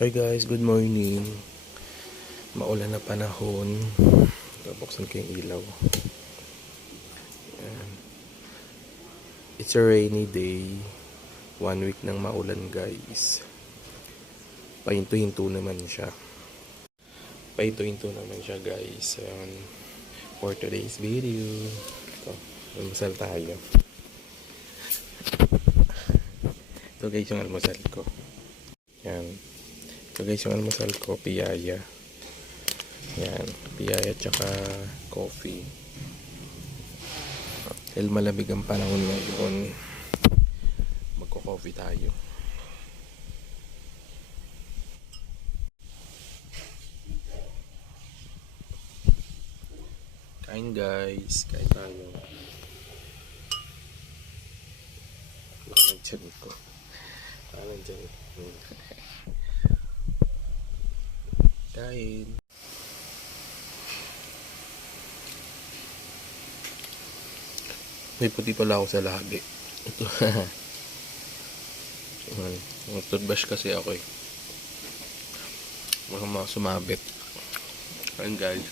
Hi guys, good morning. Maulan na panahon. Buksan ko yung ilaw. Ayan. It's a rainy day. 1 week nang maulan guys. Pahinto-hinto naman siya. Guys. Ayan. For today's video. Ito, almusal tayo. Ito guys yung almusal ko. Ayan. Ito guys yung almusal ko, piyaya. Yan, piyaya tsaka coffee. Dahil malamig ang panahon ngayon, magko-coffee tayo. Kain guys, kain tayo. Laman dyan ko. Laman dyan. Kain. May puti pala ako sa labi. Ito. Toothbrush kasi ako eh. Baka sumabit. Ayun guys.